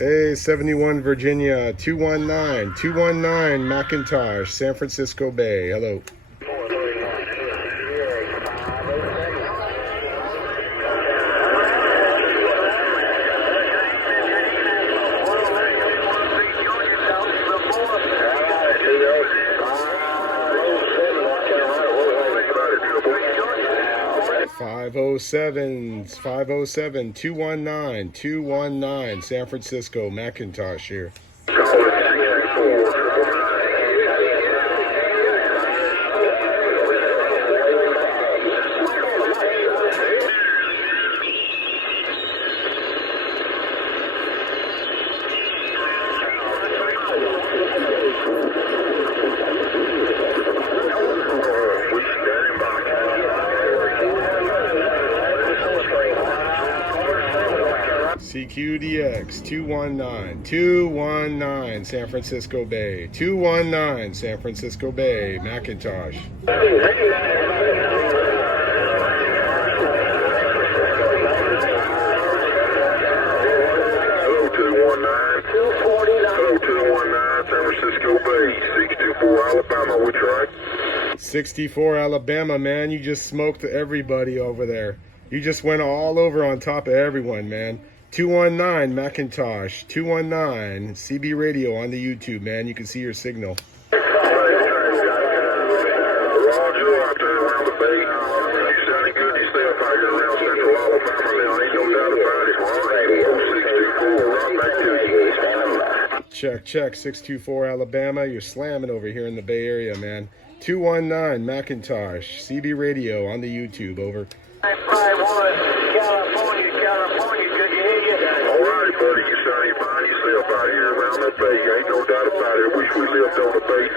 Hey, 71 Virginia, 219 Macintosh, San Francisco Bay. Hello. 507, 219 San Francisco, Macintosh here. 219 San Francisco Bay, 219 San Francisco Bay, Macintosh. Hello, 219 San Francisco Bay, 624 Alabama, we tried. 64 Alabama, man, you just smoked everybody over there. You just went all over on top of everyone, man. 219 Macintosh, 219 CB Radio on the YouTube, man. You can see your signal. Roger, out there around the bay. You sounding good yourself out here around central Alabama now. Ain't no doubt about it. 0624, right back to you. Check, 624 Alabama. You're slamming over here in the Bay Area, man. 219 Macintosh, CB Radio on the YouTube, over. 951, California, good to hear you. All right, buddy, you sounding fine yourself out here around that bay. Ain't no doubt about it. Wish we lived on the bay.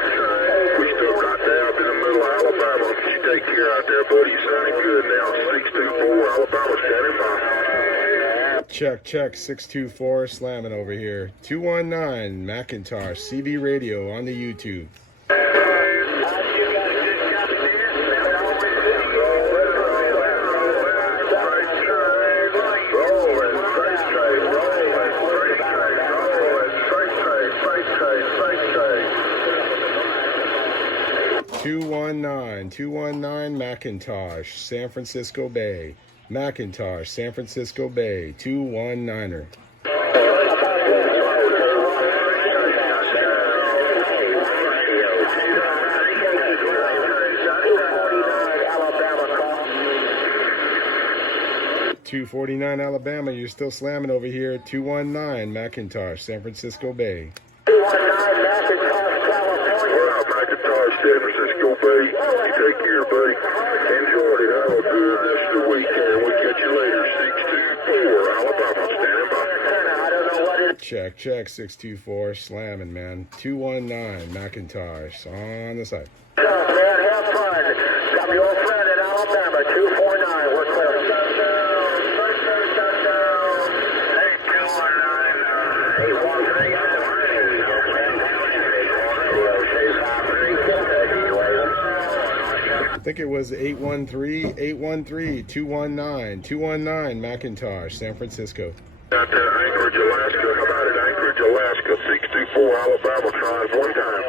We still got down in the middle of Alabama. You take care out there, buddy. You sounding good now. 624 Alabama standing by. Check, 624 slamming over here. 219 Macintosh, CB Radio on the YouTube. Two one nine Macintosh, San Francisco Bay. Macintosh, San Francisco Bay, 219er. .249 Alabama, you're still slamming over here. 219 Macintosh, San Francisco Bay. 219 Macintosh, California. Macintosh, San Francisco Bay. You take care, buddy. Enjoy it. Have a good rest of the weekend. We'll catch you later. 624 Alabama standing by. I don't know what it is. Check, 624 slamming, man. 219 Macintosh on the side. Man, have fun. Got my old friend in Alabama, 249. We're clear. I think it was 813, 219 Macintosh, San Francisco. Out there, Anchorage, Alaska. How about it? Anchorage, Alaska, 624 Alabama, trying one time.